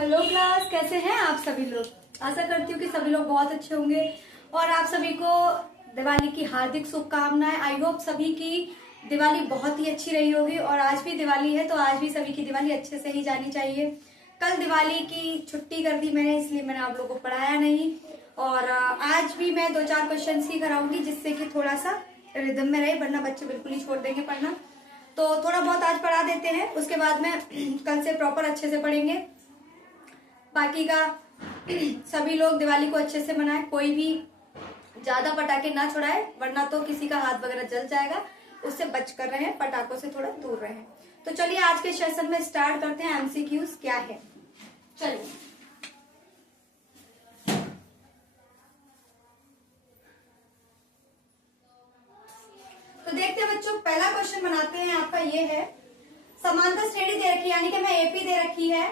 Hello class, कैसे हैं आप सभी लोग। आशा करती हूँ कि सभी लोग बहुत अच्छे होंगे और आप सभी को दिवाली की हार्दिक शुभकामनाएं। आई होप सभी की दिवाली बहुत ही अच्छी रही होगी और आज भी दिवाली है तो आज भी सभी की दिवाली अच्छे से ही जानी चाहिए। कल दिवाली की छुट्टी कर दी मैंने, इसलिए मैंने आप लोगों को पढ़ाया नहीं और आज भी मैं 2-4 क्वेश्चन ही कराऊंगी जिससे कि थोड़ा सा रिदम में रहे, वरना बच्चे बिल्कुल ही छोड़ देंगे पढ़ना। तो थोड़ा बहुत आज पढ़ा देते हैं, उसके बाद में कल से प्रॉपर अच्छे से पढ़ेंगे। बाकी का सभी लोग दिवाली को अच्छे से मनाएं, कोई भी ज्यादा पटाखे ना छुड़ाए वरना तो किसी का हाथ वगैरह जल जाएगा, उससे बच कर रहे, पटाखों से थोड़ा दूर रहें। तो चलिए आज के सेशन में स्टार्ट करते हैं। एमसीक्यूज क्या है, चलिए। तो देखते हैं बच्चों, पहला क्वेश्चन बनाते हैं। आपका ये है, समांतर श्रेणी दे रखी है, यानी कि मैं एपी दे रखी है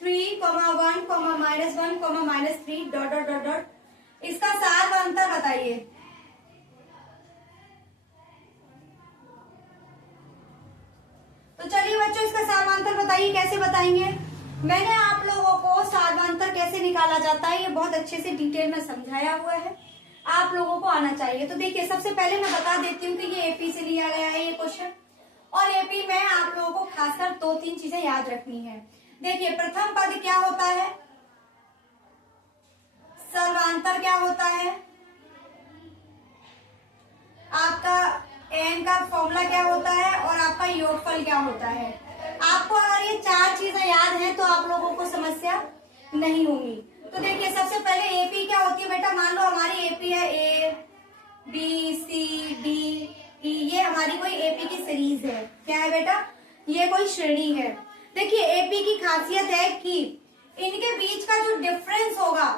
3, 1, -1, -3 डॉट डॉट डॉट डॉट। इसका सार व अंतर बताइए। तो चलिए बच्चों, इसका सार्वंतर बताइए, कैसे बताएंगे। मैंने आप लोगों को सार्वंतर कैसे निकाला जाता है ये बहुत अच्छे से डिटेल में समझाया हुआ है, आप लोगों को आना चाहिए। तो देखिए, सबसे पहले मैं बता देती हूँ कि ये एपी से लिया गया है ये क्वेश्चन, और एपी में आप लोगों को खासकर 2-3 चीजें याद रखनी है। देखिए, प्रथम पद क्या होता है, सर्वांतर क्या होता है, आपका एन का फॉर्मूला क्या होता है और आपका योगफल क्या होता है। आपको अगर ये 4 चीजें याद हैं तो आप लोगों को समस्या नहीं होगी। तो देखिए, सबसे पहले एपी क्या होती है बेटा। मान लो हमारी एपी है A B C D E, ये हमारी कोई एपी की सीरीज है। क्या है बेटा, ये कोई श्रेणी है। देखिए, एपी की खासियत है कि इनके बीच का जो डिफरेंस होगा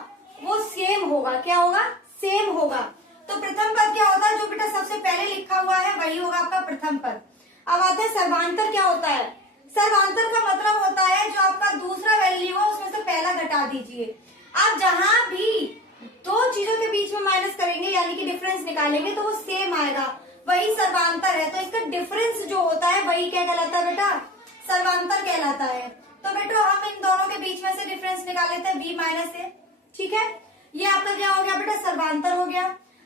वो सेम होगा। क्या होगा, सेम होगा। तो प्रथम पद क्या होता है, जो बेटा सबसे पहले लिखा हुआ है वही होगा आपका प्रथम पद। अब आता है सर्वांतर क्या होता है। सर्वांतर का मतलब होता है जो आपका दूसरा वैल्यू है उसमें से पहला घटा दीजिए। आप जहां भी 2 चीजों के बीच में माइनस करेंगे यानी कि डिफरेंस निकालेंगे तो वो सेम आएगा, वही सर्वांतर है। तो इसका डिफरेंस जो होता है वही क्या कहलाता है बेटा, सर्वांतर कहलाता है। तो बेटा हम इन दोनों के बीच में से डिफरेंस निकाल लेते हैं b - a, ठीक है। ये आपका क्या हो गया बेटा, सर्वांतर हो गया।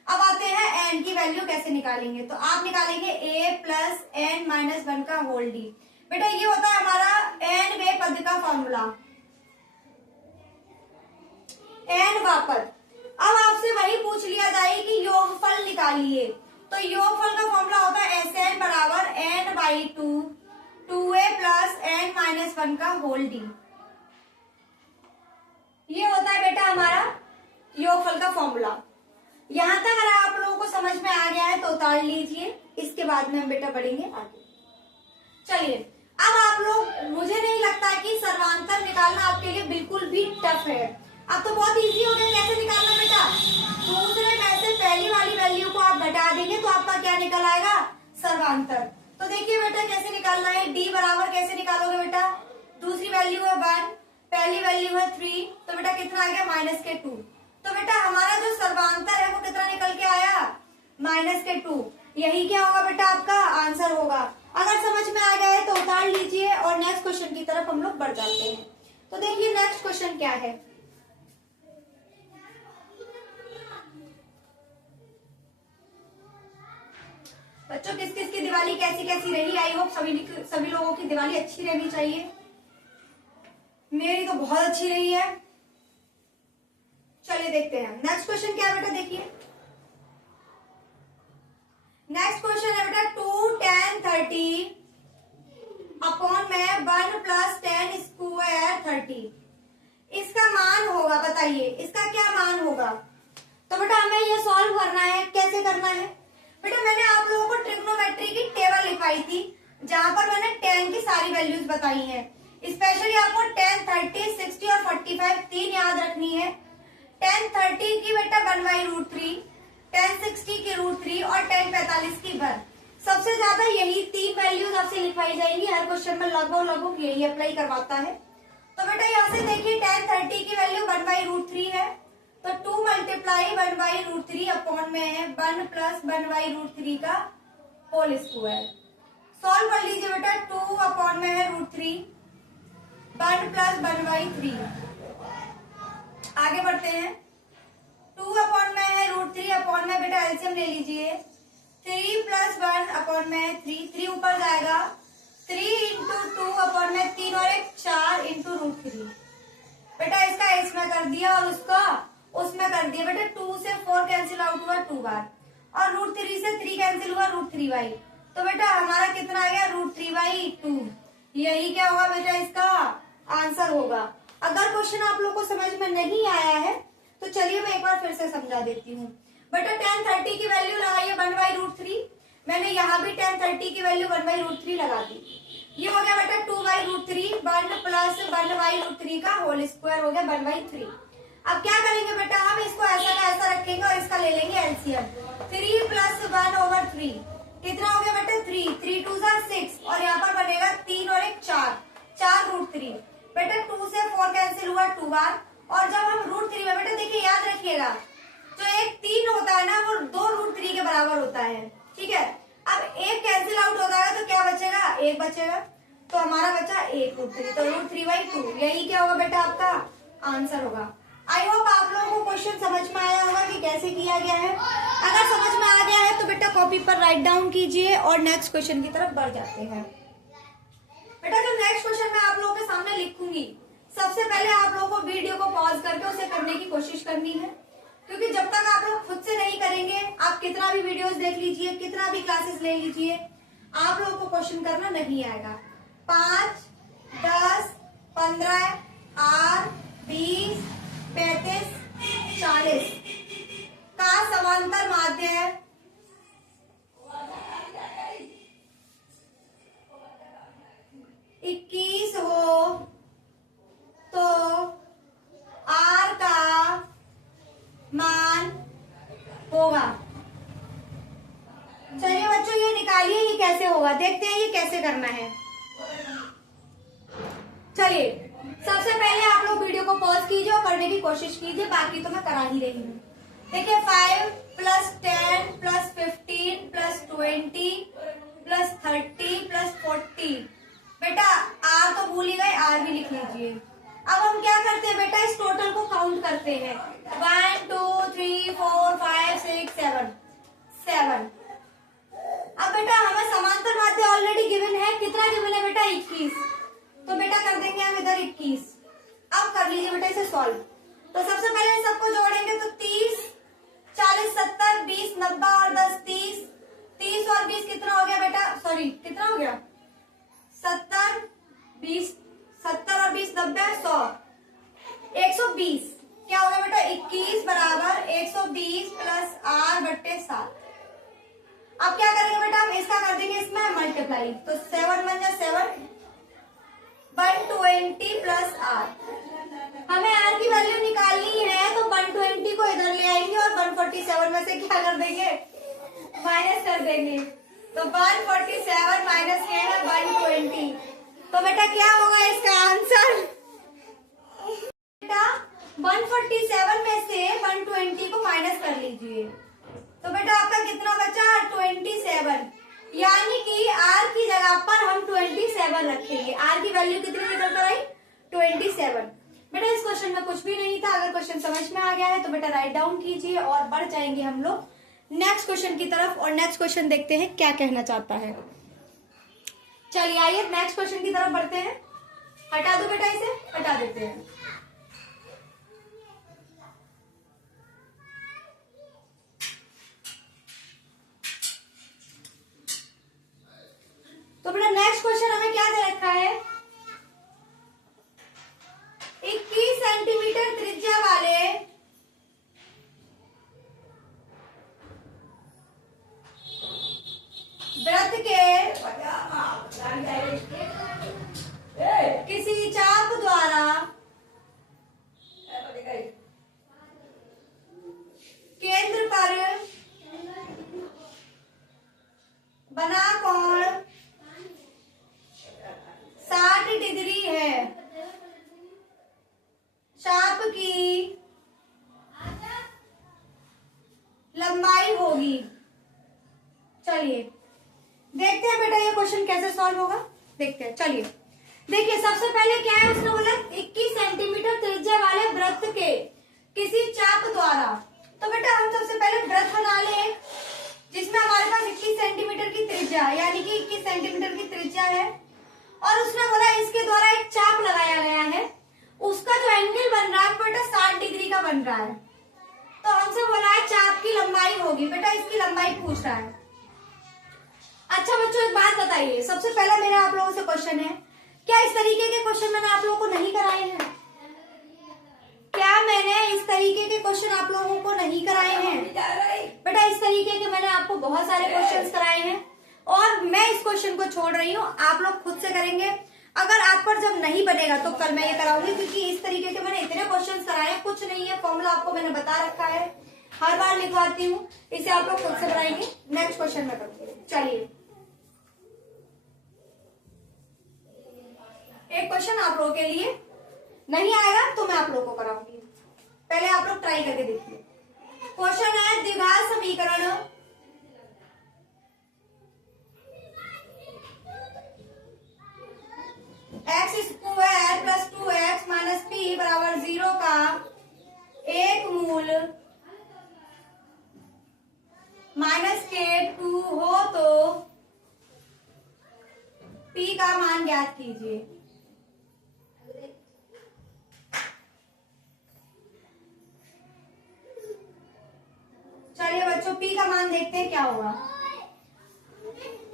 अब आते हैं n की वैल्यू कैसे निकालेंगे। तो आप निकालेंगे a + n - 1 का होल d। बेटा ये होता है हमारा nवें पद का फॉर्मूला, nवां पद। अब आपसे वही पूछ लिया जाए कि योगफल निकालिए। तो योगफल का फॉर्मूला होता है Sn = n/2 2a + n - 1 का होल d। ये होता है बेटा हमारा योगफल का फॉर्मूला। यहां तक अगर आप लोगों को समझ में आ गया है तो उतार लीजिए, इसके बाद में हम बेटा बढ़ेंगे आगे। चलिए, अब आप लोग, मुझे नहीं लगता कि सर्वांतर निकालना आपके लिए बिल्कुल भी टफ है। अब तो बहुत इजी हो गया। कैसे निकालना बेटा, दूसरे में से पहली वाली वैल्यू को आप घटा देंगे तो आपका क्या निकल आएगा, सर्वांतर। तो देखिए बेटा कैसे निकालना है। d बराबर कैसे निकालोगे बेटा, दूसरी वैल्यू है 1, पहली वैल्यू है 3, तो बेटा कितना आ गया, -2। तो बेटा हमारा जो सर्वांतर है वो कितना निकल के आया, -2। यही क्या होगा बेटा, आपका आंसर होगा। अगर समझ में आ गया है तो उतार लीजिए और नेक्स्ट क्वेश्चन की तरफ हम लोग बढ़ जाते हैं। तो देखिए नेक्स्ट क्वेश्चन क्या है। बच्चों, किस किस की दिवाली कैसी कैसी रही। आई होप सभी लोगों की दिवाली अच्छी रहनी चाहिए। मेरी तो बहुत अच्छी रही है। चलिए देखते हैं नेक्स्ट क्वेश्चन क्या है बेटा। देखिए नेक्स्ट क्वेश्चन है बेटा 2 tan 30 अपॉन में 1 + tan स्क्वायर 30। इसका मान होगा, बताइए इसका क्या मान होगा। तो बेटा हमें ये सॉल्व करना है। कैसे करना है बेटा, मैंने आप लोगों को ट्रिग्नोमेट्री की टेबल लिखवाई थी जहां पर मैंने tan की सारी वैल्यूज बताई हैं। स्पेशली आपको tan 30, 60 और 45 तीन याद रखनी है। tan 30 की बेटा 1/√3, tan 60 की √3 और tan 45 की 1। सबसे ज्यादा यही 3 वैल्यूज आपसे लिखवाई जाएंगी हर क्वेश्चन में, लगभग यही अप्लाई करवाता है। तो बेटा यहाँ से देखिए tan 30 की वैल्यू 1/√3 है, तो 2 × 1/√3 अपॉन में है 1 + 1/√3 का होल स्क्वायर। सॉल्व कर लीजिए बेटा, 2 अपॉन में है √3, 1 प्लस 1/3। आगे बढ़ते हैं। 2 अपॉन में है √3 अपॉन में बेटा एलसीएम ले लीजिए। 3 प्लस 1 अपॉन में 3 ऊपर जाएगा। 3 इंटू 2 अपॉन में 3 और 1 4 इंटू √3। बेटा इसका इसमें कर दिया और उसका उसमें कर दिया। बेटा 2 से 4 कैंसिल आउट हुआ 2 बार और √3 से 3 कैंसिल हुआ √3/। तो बेटा हमारा कितना आ गया √3/2। यही क्या होगा बेटा इसका आंसर होगा। अगर क्वेश्चन आप लोग को समझ में नहीं आया है तो चलिए मैं एक बार फिर से समझा देती हूँ। बेटा tan 30 की वैल्यू लगाइए 1/√3। मैंने यहाँ भी tan 30 की वैल्यू 1/√3 लगा दी। ये हो गया बेटा 2/√3 1 प्लस 1/√3 का होल स्क्वायर हो गया 1/3। अब क्या करेंगे बेटा हम इसको ऐसा का ऐसा रखेंगे और इसका ले लेंगे एलसीएम। 3 प्लस 1/3 कितना हो गया बेटा 3 3 2 6 और यहाँ पर बनेगा 3 और 1 4 √3। बेटा 2 से 4 कैंसिल हुआ 2 बार और जब हम √3 में बेटा देखिए याद रखिएगा जो एक 3 होता है ना वो 2 √3 के बराबर होता है। ठीक है अब एक कैंसिल आउट होता है तो क्या बचेगा 1 बचेगा। तो हमारा बचा 1 √3 तो √3/2 यही क्या होगा बेटा आपका आंसर होगा। आई होप आप लोगों को क्वेश्चन समझ में आया होगा कि कैसे किया गया है। अगर समझ में आ गया है तो बेटा कॉपी पर राइट डाउन कीजिए और नेक्स्ट क्वेश्चन की तरफ बढ़ जाते हैं। बेटा जो नेक्स्ट क्वेश्चन मैं आप लोगों के सामने लिखूंगी सबसे पहले आप लोगों को वीडियो को पॉज करके उसे करने की कोशिश करनी है, क्योंकि जब तक आप लोग खुद से नहीं करेंगे आप कितना भी वीडियोस देख लीजिए कितना भी क्लासेस ले लीजिए आप लोगों को क्वेश्चन करना नहीं आएगा। 5 10 15 8 20 35 40 का समांतर माध्य है। इक्कीस हो तो R का मान होगा। चलिए बच्चों ये निकालिए ये कैसे होगा, देखते हैं ये कैसे करना है। चलिए सबसे पहले आप लोग वीडियो को पॉज कीजिए और करने की कोशिश कीजिए, बाकी तो मैं करा ही रही हूँ। देखिए 5 + 10 + 15 + 20 + 30 + 40। बेटा R तो भूल ही गए, R भी लिख लीजिए। अब हम क्या करते हैं बेटा इस टोटल को काउंट करते हैं 1 2 3 4 5 6 7 7। अब बेटा हमें समांतर माध्य ऑलरेडी गिवन है, कितना गिवन है बेटा 21। तो बेटा कर देंगे हम इधर 21। अब कर लीजिए बेटा इसे सॉल्व। तो सबसे पहले इन सबको जोड़ेंगे तो 30 40 70 20 90 और 10 30। 30 और 20 कितना हो गया बेटा, सॉरी कितना हो गया 70 20 70 और 20 90 100 120। क्या होगा बेटा 21 बराबर 120 प्लस R/7। अब क्या करेंगे बेटा हम इसका कर देंगे इसमें मल्टीप्लाई। तो 7 बन जाए 7 120 प्लस R। हमें R की वैल्यू निकालनी है तो 120 को इधर ले आएंगे और 147 में से क्या कर देंगे माइनस कर देंगे। तो 147 माइनस क्या है 120। तो बेटा क्या होगा इसका आंसर बेटा 147 में से 120 को माइनस कर लीजिए। तो बेटा आपका कितना बचा 27, यानी कि R की जगह पर हम 27 रखेंगे। R की वैल्यू कितनी निकल कर आई 27। बेटा इस क्वेश्चन में कुछ भी नहीं था। अगर क्वेश्चन समझ में आ गया है तो बेटा राइट डाउन कीजिए और बढ़ जाएंगे हम लोग नेक्स्ट क्वेश्चन की तरफ। और नेक्स्ट क्वेश्चन देखते हैं क्या कहना चाहता है। चलिए आइए नेक्स्ट क्वेश्चन की तरफ बढ़ते हैं। हटा दो बेटा इसे, हटा देते हैं। तो बेटा नेक्स्ट क्वेश्चन हमें क्या दे रखा है 21 सेंटीमीटर त्रिज्या वाले वृत्त के किसी चाप द्वारा केंद्र पर बना कोण 60 डिग्री है। चाप की लंबाई होगी। चलिए देखते हैं बेटा ये क्वेश्चन कैसे सॉल्व होगा, देखते हैं। चलिए देखिए सबसे पहले क्या है उसने रहा है, तो हमसे बोला है चाप की लंबाई होगी, बेटा इसकी लंबाई पूछ रहा है। अच्छा बच्चों एक बात बताइए, सबसे पहला मेरा आप लोगों से क्वेश्चन है, क्या इस तरीके के क्वेश्चन मैंने आप लोगों को नहीं कराए हैं? क्या मैंने इस तरीके के क्वेश्चन आप लोगों को नहीं कराए हैं? बेटा इस तरीके के मैंने आपको बहुत सारे क्वेश्चंस कराए हैं और मैं इस क्वेश्चन को छोड़ रही हूँ, आप लोग खुद से करेंगे। अगर आप पर जब नहीं बनेगा तो कल मैं ये कराऊंगी, क्योंकि इस तरीके के मैंने इतने क्वेश्चंस कराए हैं, कुछ नहीं है, फॉर्मूला आपको मैंने बता रखा है, हर बार लिखवाती हूँ, इसे आप लोग खुद से बनाएंगे। नेक्स्ट क्वेश्चन में करूंगी। चलिए एक क्वेश्चन आप लोगों के लिए, नहीं आएगा तो मैं आप लोगों को कराऊंगी, पहले आप लोग ट्राई करके देखिए। क्वेश्चन है द्विघात समीकरण x square plus 2x minus P बराबर 0 का एक मूल माइनस के 2 हो तो p का मान ज्ञात कीजिए। चलिए बच्चों p का मान देखते हैं क्या होगा।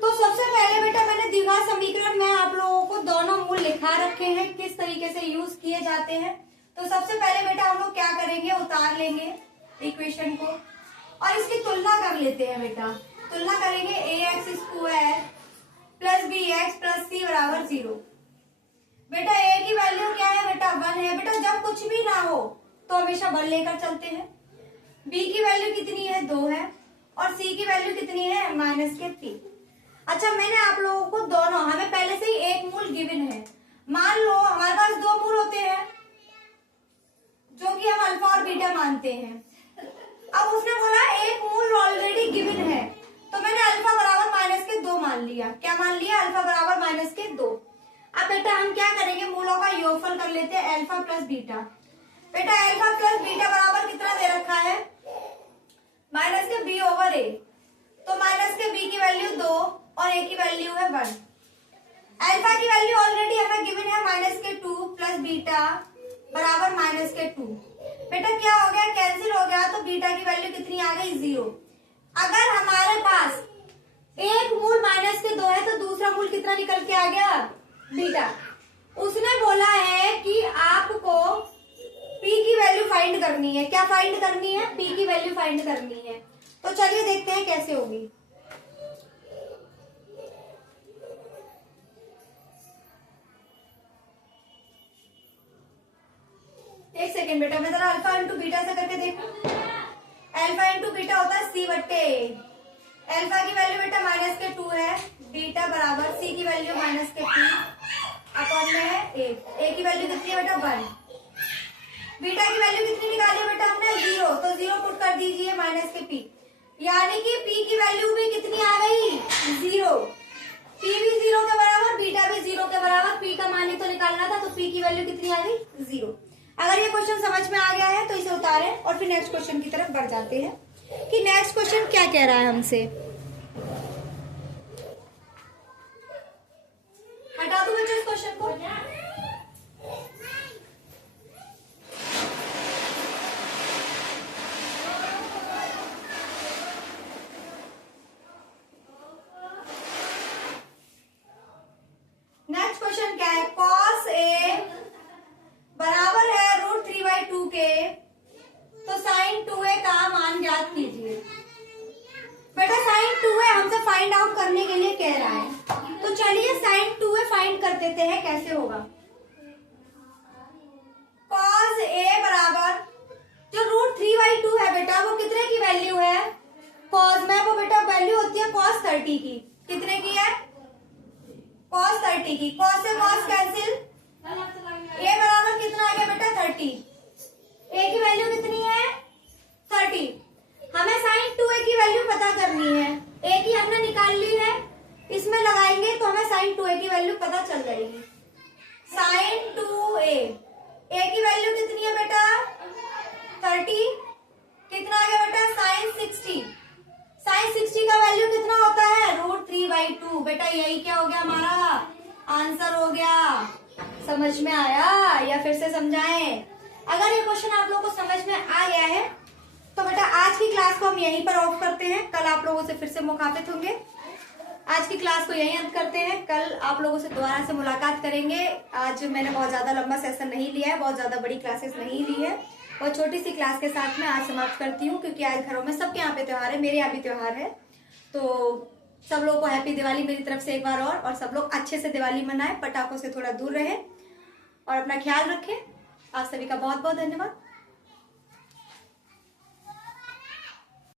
तो सबसे पहले बेटा मैंने द्विघात समीकरण में आप लोगों को दोनों मूल लिखा रखे हैं, किस तरीके से यूज किए जाते हैं। तो सबसे पहले बेटा हम लोग क्या करेंगे, उतार लेंगे इक्वेशन को और इसकी तुलना कर लेते हैं। बेटा तुलना करेंगे, ax square plus bx plus c बराबर 0। बेटा a की वैल्यू क्या है बेटा 1 है। बेटा जब कुछ भी ना हो तो हमेशा 1 लेकर चलते हैं। b की वैल्यू कितनी है 2 है और c की वैल्यू कितनी है माइनस के 3। अच्छा मैंने आप लोगों को दोनों, हमें पहले से ही एक मूल गिवन है, मान लो हमारे पास 2 मूल होते हैं जो कि हम अल्फा और बीटा मानते हैं। अब उसने बोला एक मूल ऑलरेडी गिवन है, तो मैंने अल्फा बराबर माइनस के 2 मान लिया। क्या मान लिया? अल्फा बराबर माइनस के 2। अब बेटा हम क्या करेंगे, मूलों का योगफल कर लेते हैं, अल्फा प्लस बीटा। बेटा अल्फा प्लस बीटा बराबर कितना दे रखा है, माइनस के b ओवर a। तो माइनस के b की वैल्यू 2 और a की वैल्यू है 1। अल्फा की वैल्यू ऑलरेडी हमें गिवन है माइनस के 2 प्लस बीटा बराबर माइनस के 2। बेटा क्या हो गया, कैंसिल हो गया, तो बीटा की वैल्यू कितनी आ गई 0। अगर हमारे पास एक मूल माइनस के 2 है तो दूसरा मूल कितना निकल के आ गया, बीटा। उसने बोला है कि आपको p की वैल्यू फाइंड करनी है। क्या फाइंड करनी है? p की वैल्यू फाइंड करनी है। तो चलिए देखते हैं कैसे होगी। एक सेकेंड बेटा, मैं जरा अल्फा इंटू बीटा से करके देखूं। अल्फा इंटू बीटा होता है c बट्टे a। अल्फा की वैल्यू बेटा माइनस के 2 है, बीटा बराबर c की वैल्यू माइनस के 3 अपॉन में है a की वैल्यू कितनी है बेटा 1। बीटा की वैल्यू कितनी निकाली बेटा हमने 0, तो 0 पुट कर दीजिए माइनस के p, यानी कि p की वैल्यू भी कितनी आ गई 0। p भी 0 के बराबर, बीटा भी 0 के बराबर, p का मान ही तो निकालना था, तो p की वैल्यू कितनी आ गई 0। अगर ये क्वेश्चन समझ में आ गया है तो इसे उतारें और फिर नेक्स्ट क्वेश्चन की तरफ बढ़ जाते हैं कि नेक्स्ट क्वेश्चन क्या कह रहा है हमसे। हटा दो बच्चों इस क्वेश्चन को। नेक्स्ट क्वेश्चन क्या है, cos a बराबर है √3/2 के, तो sin 2a का मान ज्ञात कीजिए। बेटा sin 2a हमसे फाइंड आउट करने के लिए कह रहा है, तो चलिए sin 2a फाइंड कर देते हैं कैसे होगा। cos a बराबर जो √3/2 है बेटा वो कितने की वैल्यू है, cos में वो बेटा वैल्यू होती है cos 30 की। कितने की है? cos 30 की। cos से cos कैंसिल, a बराबर कितना आ गया बेटा 30। a की वैल्यू कितनी है 30। हमें sin 2a की वैल्यू पता करनी है, a की हमने निकाल ली है, इसमें लगाएंगे तो हमें sin 2a की वैल्यू पता चल जाएगी। sin 2a, a की वैल्यू कितनी है बेटा 30, कितना आ गया बेटा sin 60। sin 60 का वैल्यू कितना होता है √3/2। बेटा यही क्या हो गया हमारा आंसर हो गया। समझ में आया या फिर से समझाएं? अगर ये क्वेश्चन आप लोगों को समझ में आ गया है तो बेटा आज की क्लास को हम यहीं पर ऑफ करते हैं। कल आप लोगों से फिर से मुखातिब होंगे। आज की क्लास को यहीं अंत करते हैं। कल आप लोगों से दोबारा से मुलाकात करेंगे। आज मैंने बहुत ज्यादा लंबा सेशन नहीं लिया है, बहुत ज्यादा बड़ी क्लासेस नहीं ली है, और छोटी सी क्लास के साथ मैं आज समाप्त करती हूँ, क्योंकि आज घरों में सबके यहाँ पे त्योहार है, मेरे यहाँ भी त्योहार है। तो सब लोगों को हैप्पी दिवाली मेरी तरफ से एक बार और सब लोग अच्छे से दिवाली मनाएं, पटाखों से थोड़ा दूर रहें और अपना ख्याल रखें। आप सभी का बहुत बहुत धन्यवाद।